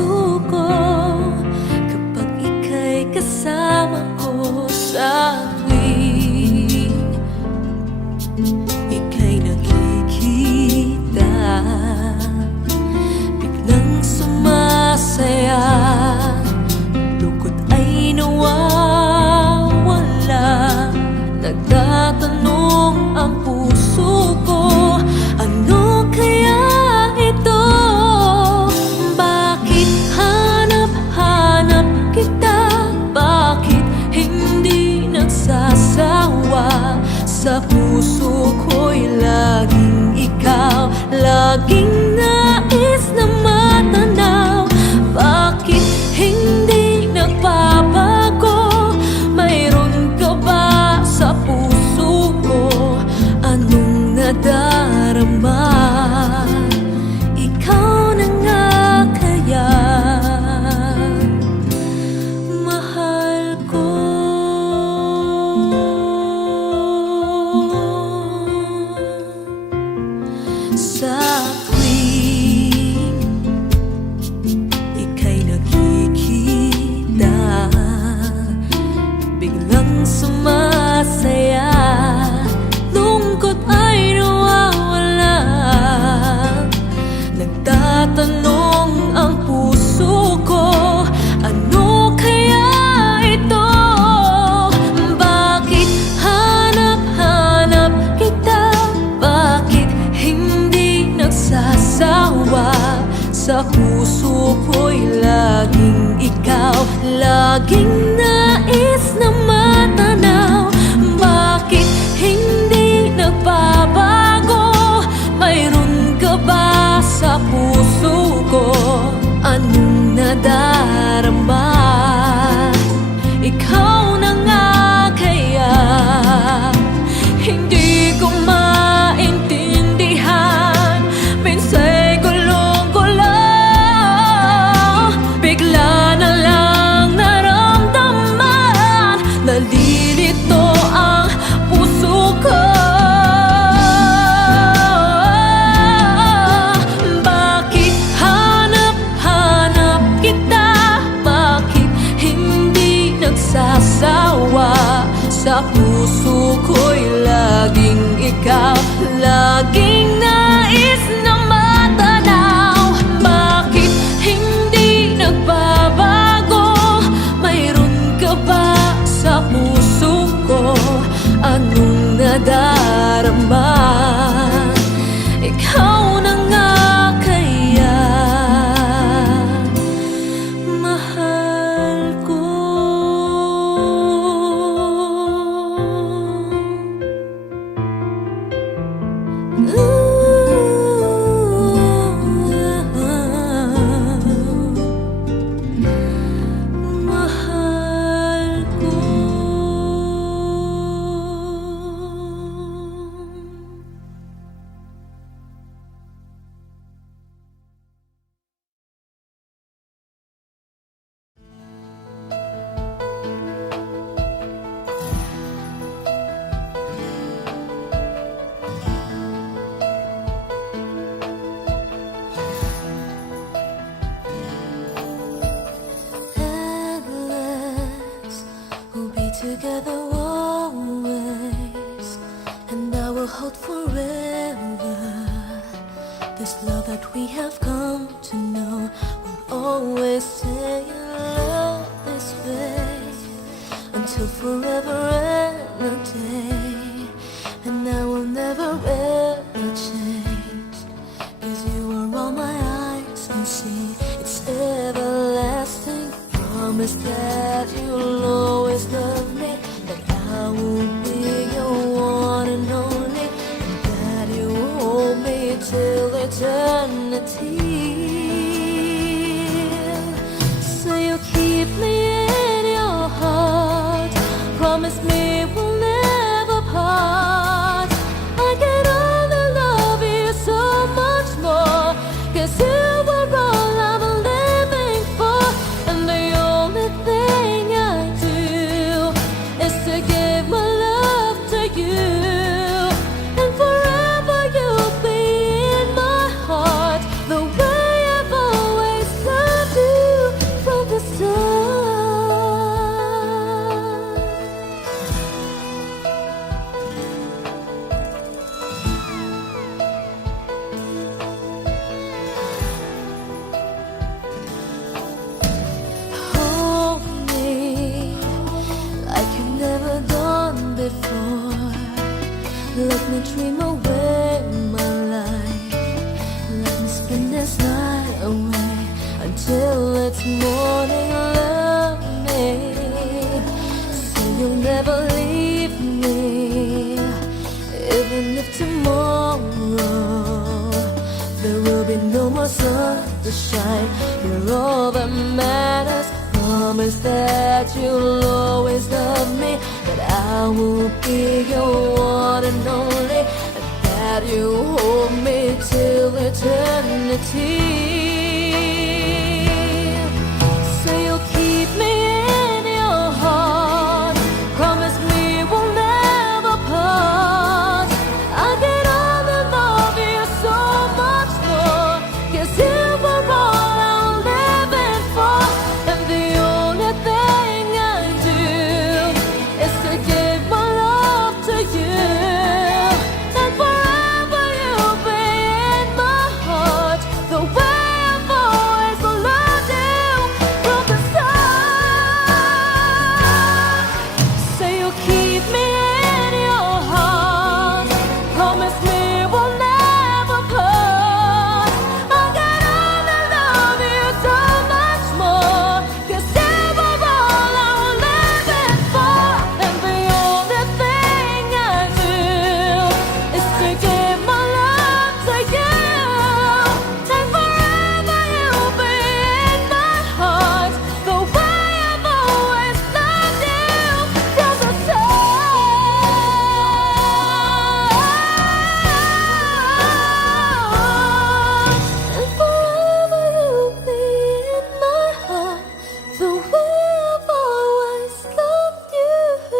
puso ko kapag ika'y kasama ko sa tuwing ika'y nakikita. Biglang sumasaya, lungkot ay nawawala. Nagtatanong ang puso ko, ano kaya ito? Bakit hanap-hanap kita? Bakit hindi nagsasawa? Sa puso ko'y laging ikaw, laging nais na matanaw. Bakit hindi nagbabago? Mayroon ka ba sa puso ko? Anong nadarama? Ikaw na nga kaya mahal ko. Sa tuwing ika'y nakikita, biglang sumasaya, lungkot ay nawawala. Nagtatanong ang puso ko, ano kaya ito? Bakit hanap-hanap kita? Bakit hindi nagsasawa? Sa puso ko'y laging ikaw, laging nais na matanaw. Bakit hindi nagbabago? Mayroon ka ba sa puso ko? Anong nadarama? Ikaw na nga kaya hindi ko maintindihan. Minsa'y gulong-gulo, bigla na lang naramdaman. Nalilito ang puso ko. Bakit hanap-hanap kita? Bakit hindi nagsasawa? Sa puso ko'y laging ikaw, laging nais na matanaw. Bakit hindi nagbabago? Mayroon ka ba sa puso ko? Anong nadarama? Ikaw na nga kaya mahal ko. Mahal ko. Endless, we'll be together always, and I will hold forever. This love that we have come to know will always stay in love this way until forever and a day. And I will never ever change, 'cause you are all my eyes can see. It's everlasting. Promise that you'll always love me, that I will be your one and only, and that you will hold me till eternity. So you keep me in your heart. Promise me we'll never part. I get on till it's morning. Love me, say you'll never leave me, even if tomorrow there will be no more sun to shine. You're all that matters. Promise that you'll always love me, that I will be your one and only, and that you hold me till eternity. Say you'll keep me in your heart. Promise me we'll never part. I'll get on and love you so much more, 'cause you were all I'm living for. And the only thing I do is to give my love to you. And forever you'll be in my heart, the way I've always loved you from the start. Say you'll keep me in your heart. Promise me we'll never part. I'll get on and love you so much more, 'cause you were all I'm living for. And the only thing I do is to give my love to you. And forever you'll be in my heart, the way I've always loved you from the start. And forever you'll be in my heart, the way I've always loved you from the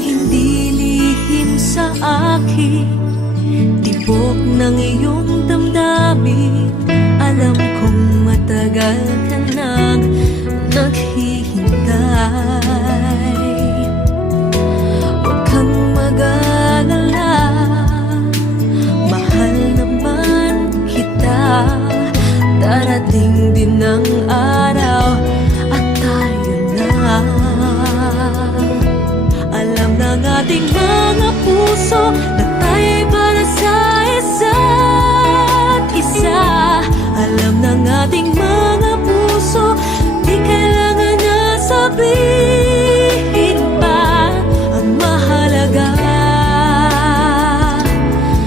Hindi lihim sa akin, tibok ng iyong damdamin. Alam kong matagal ka nang naghihintay. Huwag kang mag-alala, mahal naman kita. Darating din ang araw at tayo na. Alam ng ating mga puso na tayo'y para sa isa't isa. Alam ng ating mga puso, di kailangan na sabihin pa. Ang mahalaga,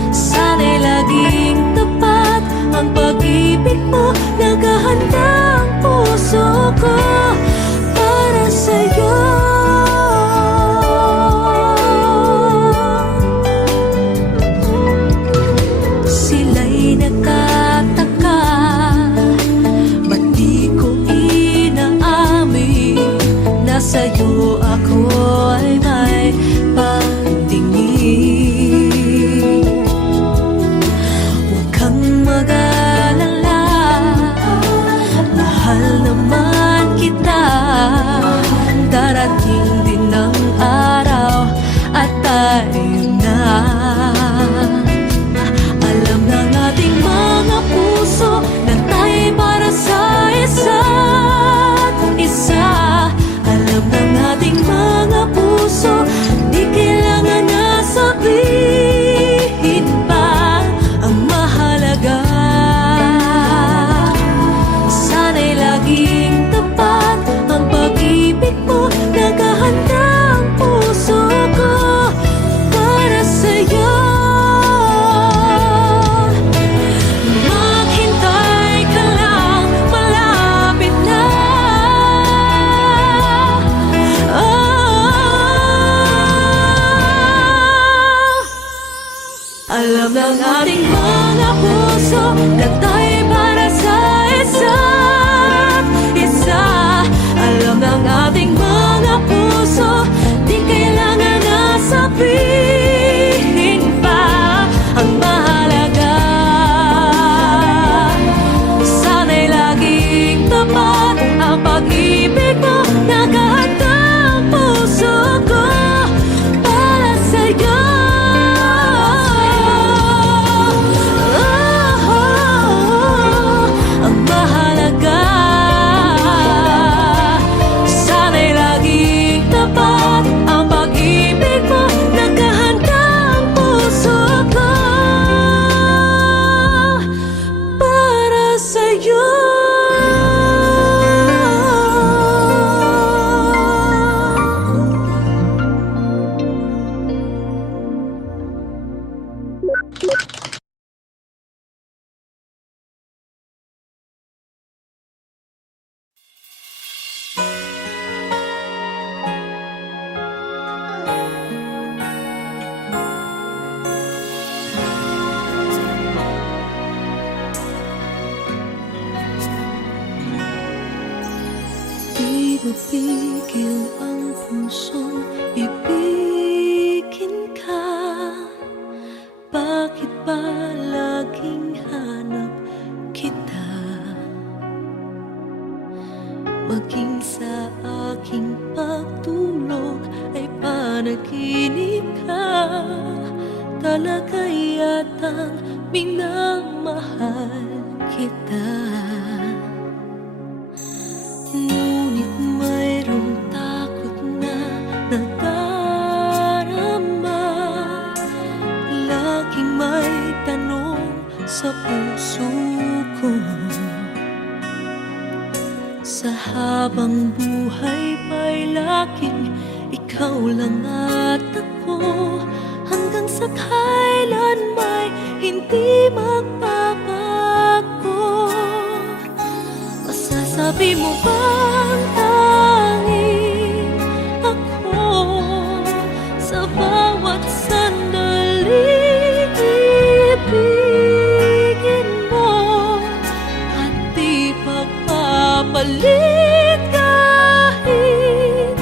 sana'y laging tapat ang pag-ibig mo. Naghahanda ang puso ko para sa'yo. Sila'y nagtataka, ba't di ko inaamin na sa'yo ako ay may pagtingin. Huwag kang mag-alala, mahal naman kita. Darating din ang araw at tayo na. Alam ng ating mga puso na tayo'y para sa isa't isa. Alam ng ating mga puso, di kailangan na sabihin pa. Ang mahalaga, sana'y laging tapat ang pag-ibig mo. Naghahanda ang puso ko para sa'yo. Maghintay ka lang, malapit na. Alam ng ating mga puso na tayo'y para sa isa't isa. Alam ng ating mga puso, di kailangan mapigil ang pusong ibigin ka? Bakit ba laging hanap kita? Maging sa aking pagtulog ay panaginip ka. Talaga yatang minamahal kita. Ngunit mayroong takot na nadarama. Laging may tanong sa puso ko. Sa habang buhay pa'y laging ikaw lang at ako. Hanggang sa kailan may hindi magbabago. Masasabi mo bang tanging ako sa bawat sandali ibigin mo at di pagpapalit kahit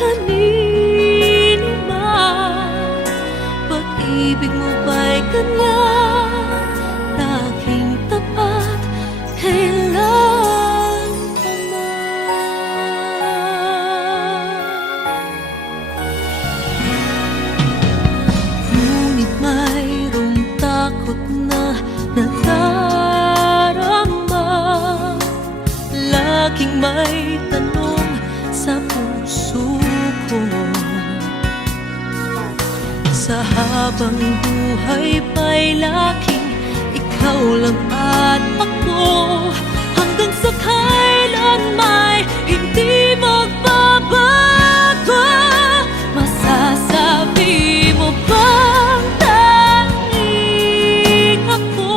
kanino man? Pag-ibig mo ba'y ganyan, laging tapat, kailan pa man? Ngunit mayroong takot na nadarama. Laging may tanong sa puso ko. Sa habang buhay pa'y laging ikaw lang at ako. Hanggang sa kailan may hindi magbabago. Masasabi mo bang tanging ako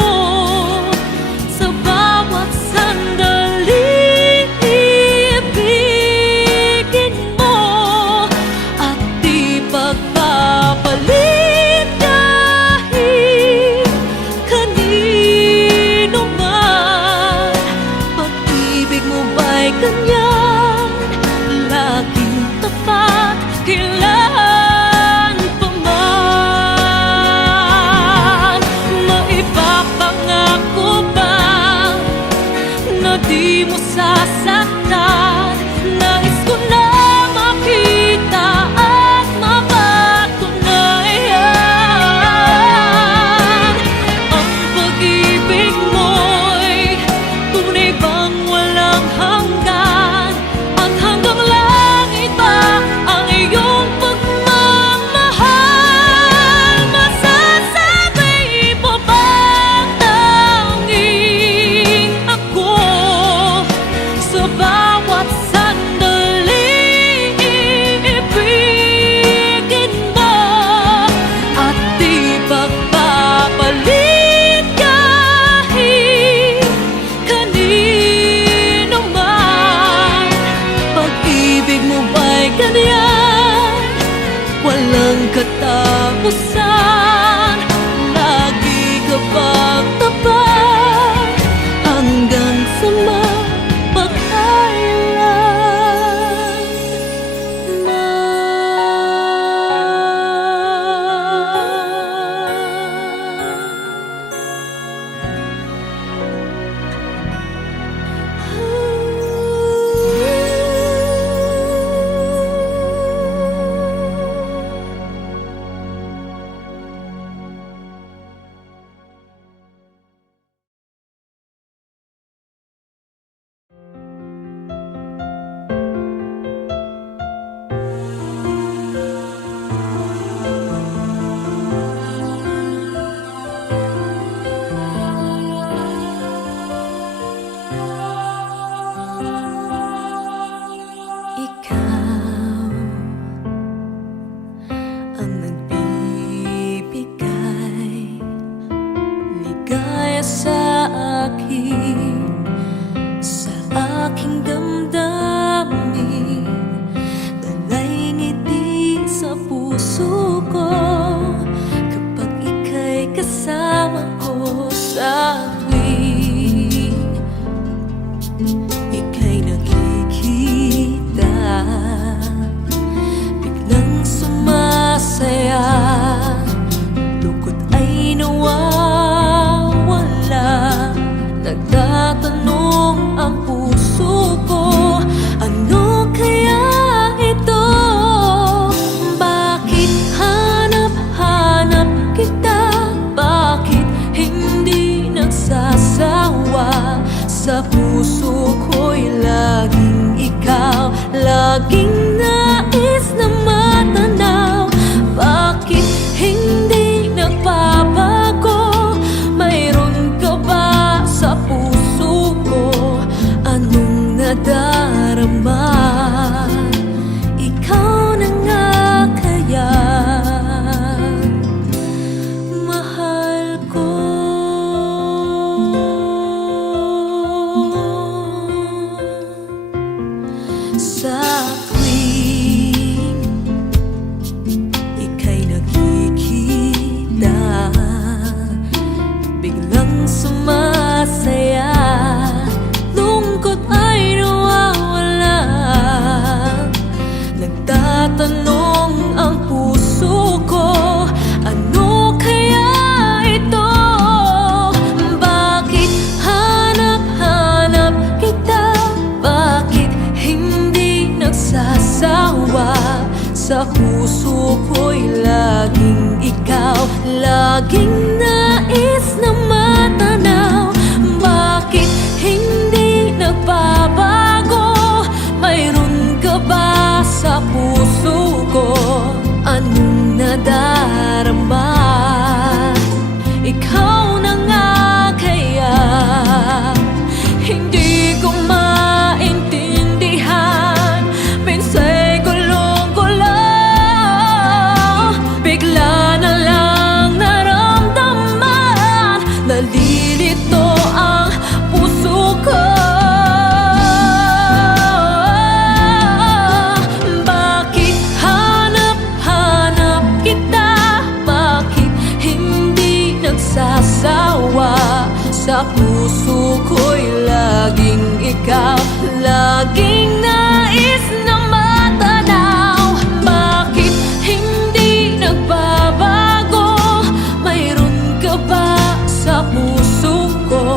sa bawat sandali ibigin mo at di pagpapalit kahit kanino man? Pag-ibig mo ba'y ganyan, laging tapat, kailan pa man? Maipapangako ba na di mo sasaktan? Nais ko na makita at mapatunayan. Ang pag-ibig mo'y tunay bang walang hanggan? At hanggang langit ba ang iyong pagmamahal? Masasabi mo bang tanging ako sa bawat sandali ibigin mo at di pagpapalit kahit kanino man? Pag-ibig mo ba'y ganyan, walang katapusan? Lagi ka bang tapat hanggang sa mapagkailan man? nagtatanong ang puso ko, ano kaya ito? Bakit hanap-hanap kita? Bakit hindi nagsasawa? Sa puso ko'y laging ikaw, laging nais na matanaw. Bakit hindi nagbabago? Mayroon ka ba sa puso ko? Anong nadarama? Ikaw na nga kaya? Hindi ko maintindihan. Minsa'y gulong-gulo, bigla na lang naramdaman. Nalilito ang puso ko. Bakit hanap-hanap kita? Bakit hindi nagsasawa? Sa puso ko'y laging ikaw, laging nais na matanaw. Bakit hindi nagbabago? Mayroon ka ba sa puso ko?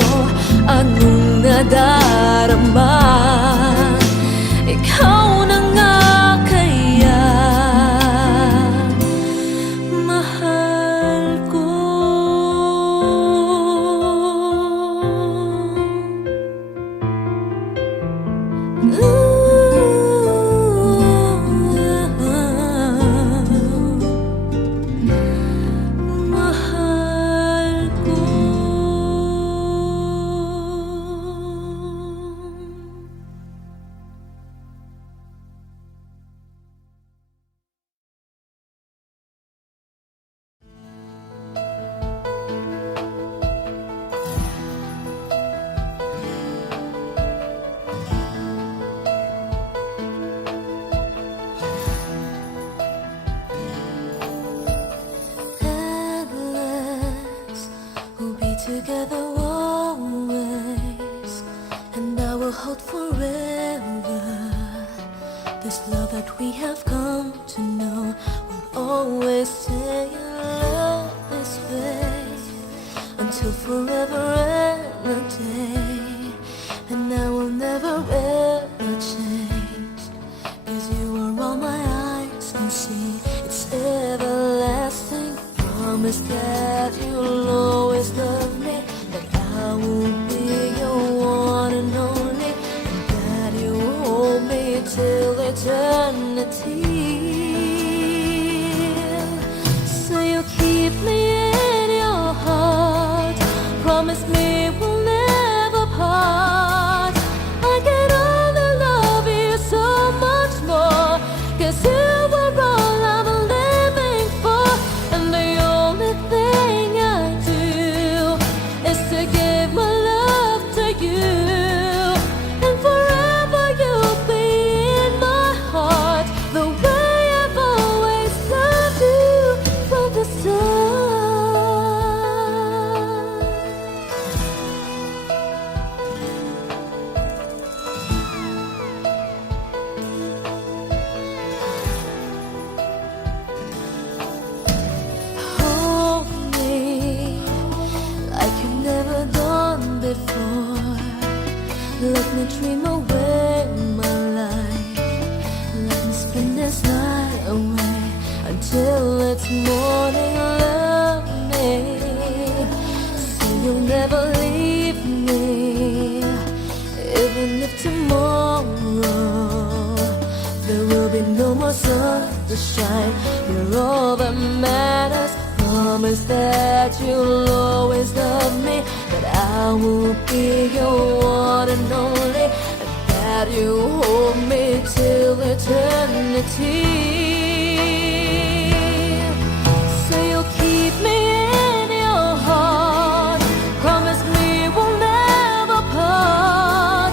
Anong nadarama? Ikaw na nga kaya? Mahal ko. Mahal ko. Endless, we'll be together always, and I will hold forever. This love that we have come to know will always stay in love this way until forever and a day. And I will never ever change, 'cause you are all my eyes can see. It's everlasting. Promise that you'll always love me, that I will be your one and only, and that you hold me till eternity. So you keep me in your heart. Promise me we'll never part. I can only love you so much more, 'cause you are all I'm living for. And the only thing I do is to give my love to you. And forever you'll be in my heart, the way I've always loved you from the start. Hold me like you've never done before. Let me dream away my life. Let me spend this night away until it's morning. Love me, say you'll never leave me, even if tomorrow there will be no more sun to shine. You're all that matters. Promise that you'll always love me, that I will be your one and only, and that you hold me till eternity. So you'll keep me in your heart. Promise me we'll never part.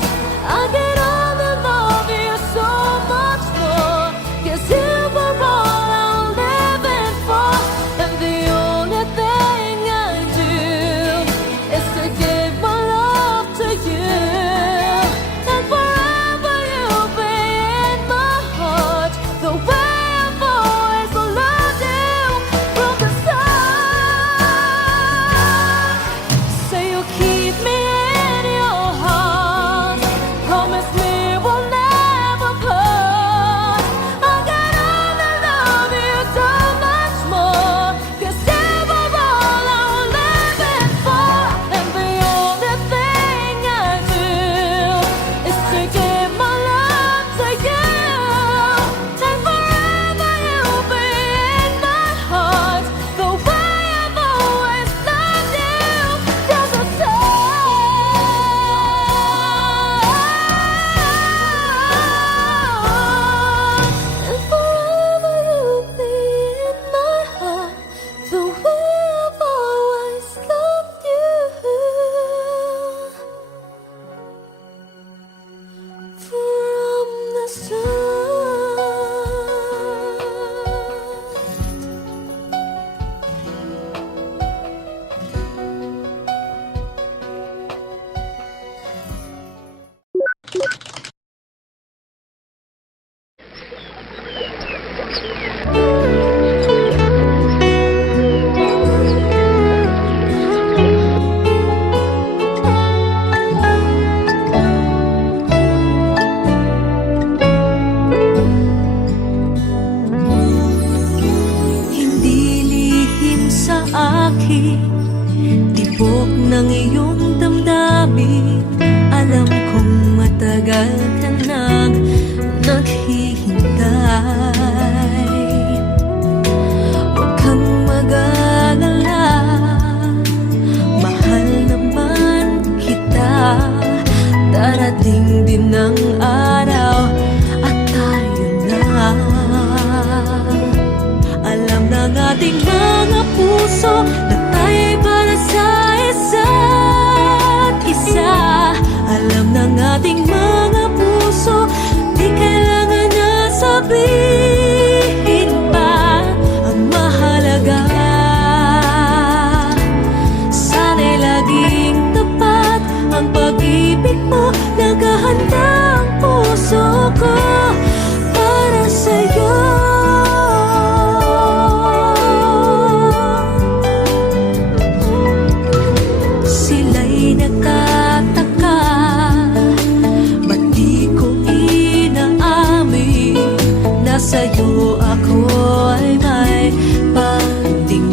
I can only love you so much more, 'cause you were all I'm living for. And the only thing I do is to give my love to you. And forever you'll be in my heart, the way Hindi lihim sa akin, tibok ng iyong damdamin. Alam kong matagal ka nang naghihintay. Huwag kang mag-alala, mahal naman kita. Darating din ang araw at tayo na. Alam ng ating mga puso na tayo'y para sa isa't isa. Alam ng ating mga puso, di kailangan na sabihin pa ang mahalaga. Sana'y laging tapat ang pag-ibig mo. Naghahanda ang puso ko para sa'yo. Sila'y nagtataka, ba't di ko inaamin na sa'yo ako ay may pagtingin.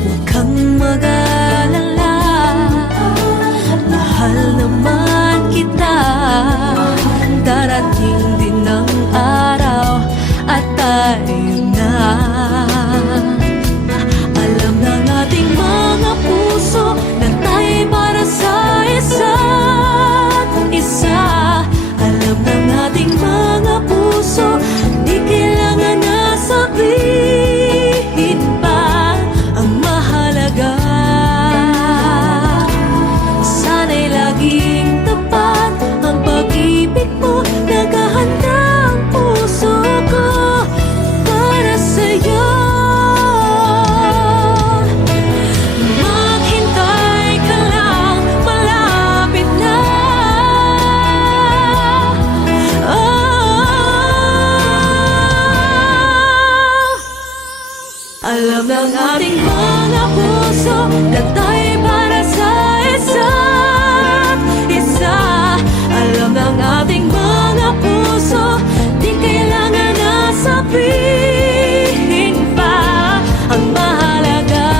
Huwag kang mag-alala, mahal naman kita. Darating din ang araw at tayo na. Alam ng ating mga puso na tayo'y para sa isa't isa. Alam ng ating mga puso, di kailangan na sabihin pa ang mahalaga. Sana'y laging tapat ang pag-ibig mo. Naghahanda ang puso ko para sa'yo. Maghintay ka lang, malapit na. Alam ng ating mga puso na tayo'y para sa isa't isa. Alam ng ating mga puso, di kailangan na sabihin pa ang mahalaga.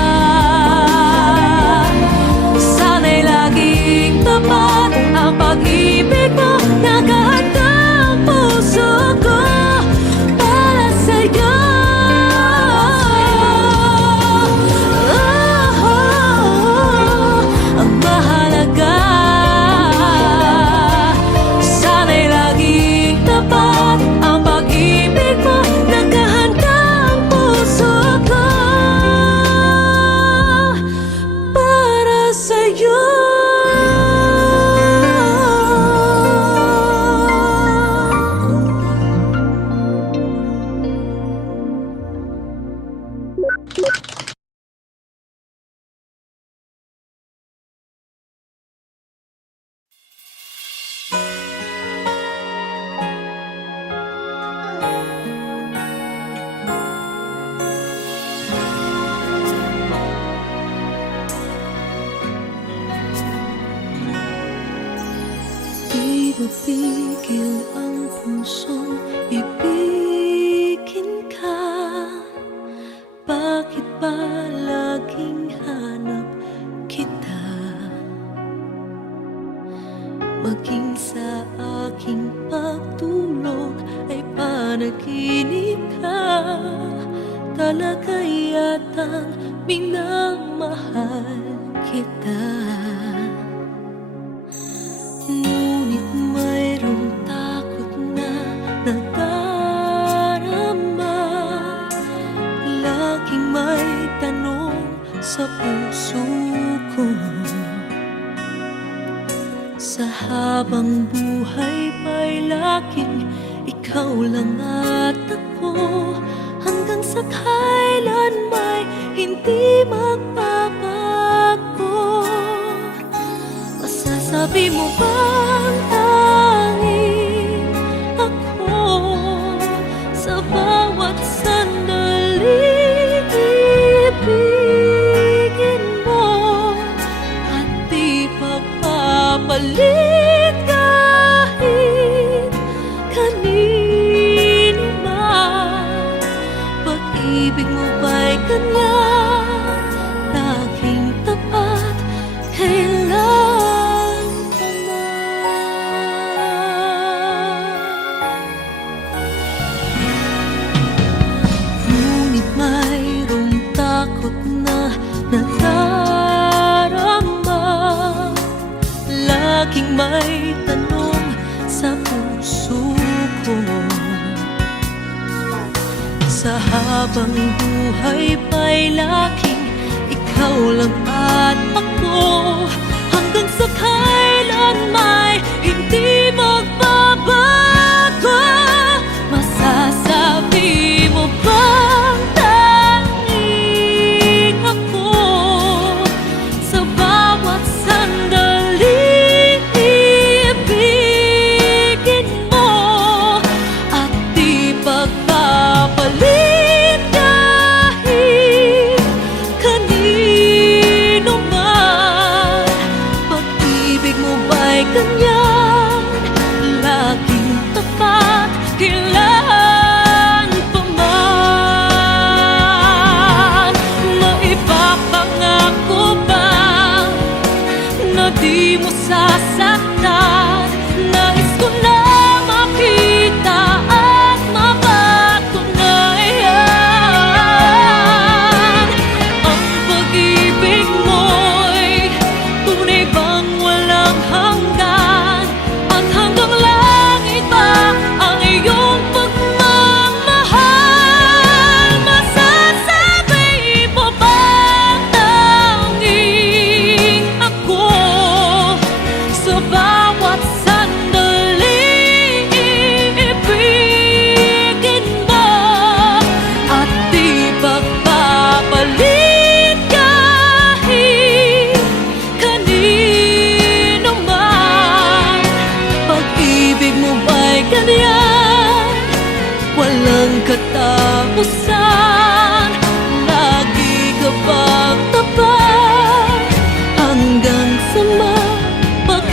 Sana'y laging tapat ang pag-ibig mo. Naghahanda ang puso ko para sa'yo. Ang mahalaga, sana'y laging tapat ang pag-ibig mo. Naghahanda ang puso ko para sa'yo. Di mapigil ang pusong ibigin ka. Bakit ba laging hanap kita? Maging sa aking pagtulog ay panaginip ka. Talaga yatang minamahal kita. Ngunit mayroong takot na nadarama. Laging may tanong sa puso ko. Sa habang buhay pa'y laging ikaw lang at ako. Hanggang sa kailan may hindi magbabago. Masasabi mo bang tanging kanino man. Pag-ibig mo ba'y ganyan, laging tapat, kailan pa man. Ngunit mayroong takot na nadarama, laging may tanong sa puso ko. Sa habang buhay pa'y laging ikaw lang at ako, hanggang sa kailan may hindi magbabago. Masasabi mo bang tanging ako sa bawat sandali ibigin mo at di pagpapalit kahit kanino man? Pag-ibig mo ba'y ganyan, laging tapat, kailan pa man? Maipapangako ba na di mo sasaktan? Nais ko na makita at mapatunayan ang pag-ibig mo'y tunay bang walang hanggan, at hanggang langit ba ang iyong pagmamahal? Masasabi mo bang tanging ako sa bawat sandali ibigin mo at di pagpapalit kahit kanino man? Pag-ibig mo ba'y ganyan, walang katapusan? Lagi ka bang tapat hanggang sa mapagkailan?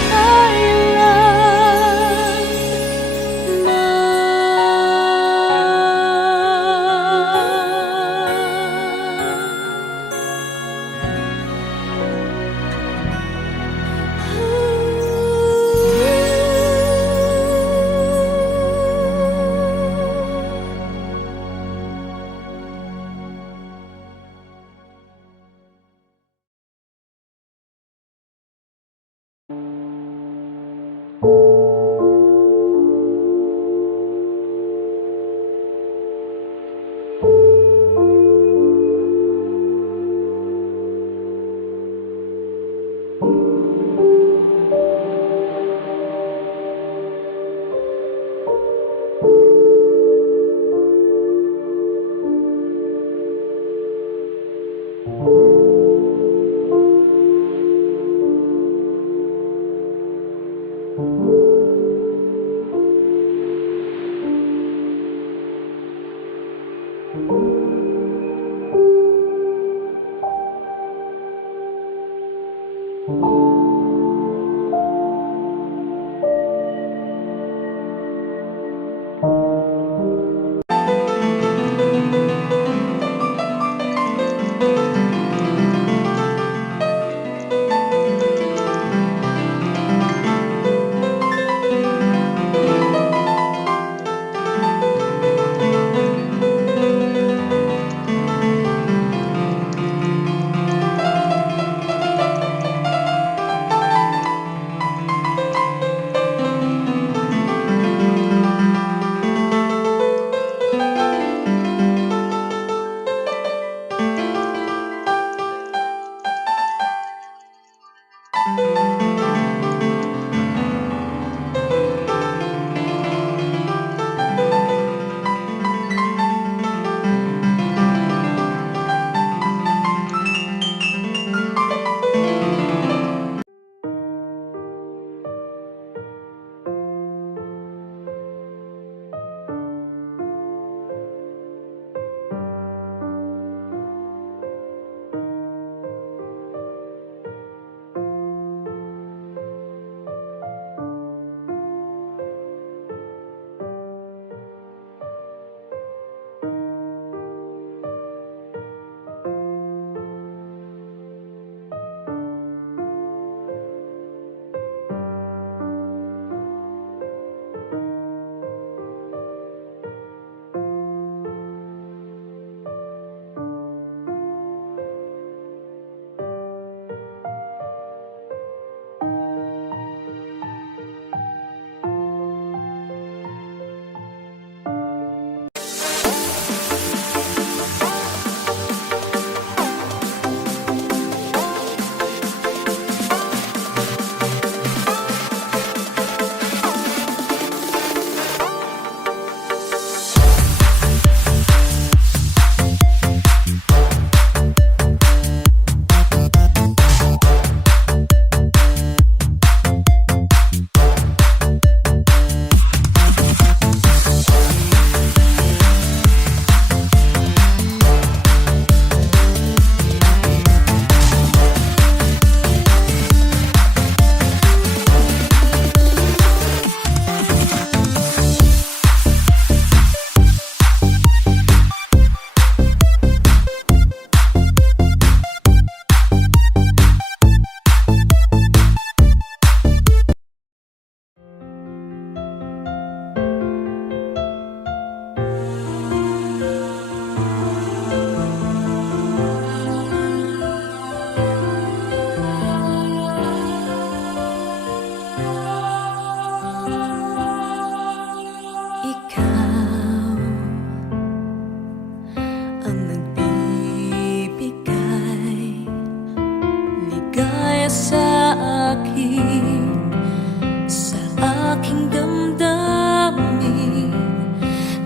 ikaw ang nagbibigay ligaya sa akin, sa aking damdamin,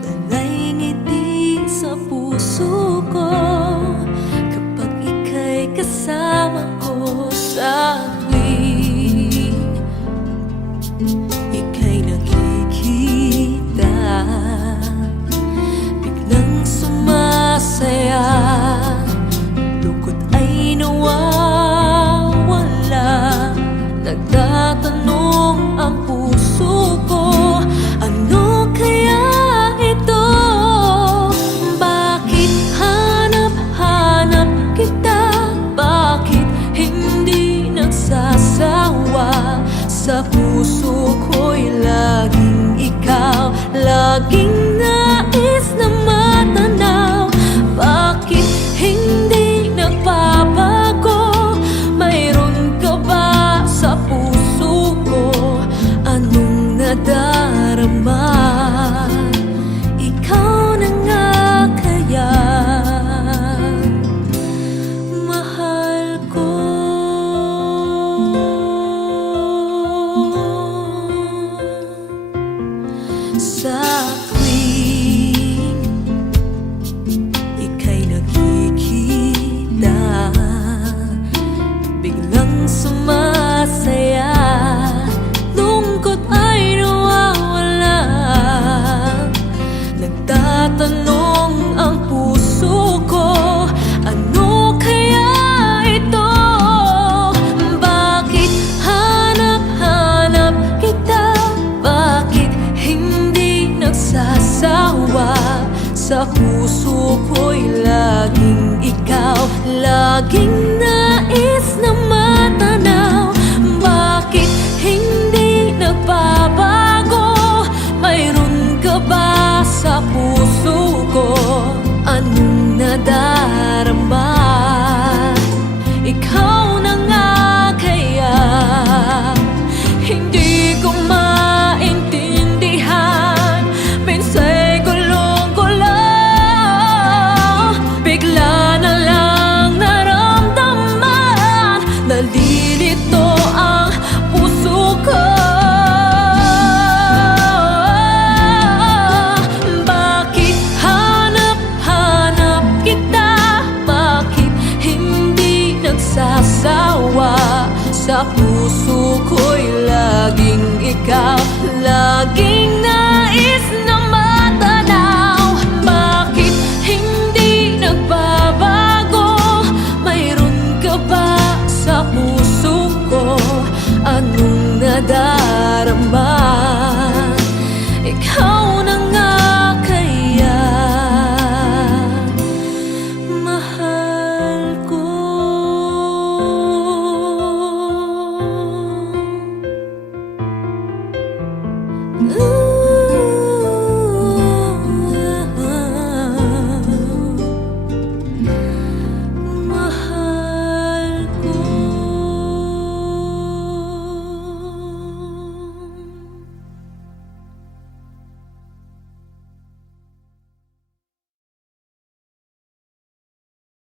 talay ngiti sa puso ko kapag ika'y kasama ko sa tuwing ika'y nakikita, biglang sumasaya, lungkot ay nawawala, nagtatanong ang puso ko, ano kaya ito? Bakit hanap-hanap kita? Bakit hindi nagsasawa? Sa puso ko'y laging ikaw, laging nais na matanaw. Bakit hindi nagbabago? Mayroon ka ba sa puso ko? Anong nadarama? Ikaw na nga kaya mahal ko. Sa tuwing ika'y nakikita, biglang sumasaya, lungkot ay nawawala, nagtatanong ang puso ko, ano kaya ito? Bakit hanap-hanap kita? Bakit hindi nagsasawa? Sa puso ko'y laging ikaw, laging nais na matanaw. Bakit hindi nagbabago? Mayroon ka ba sa puso ko? Anong nadal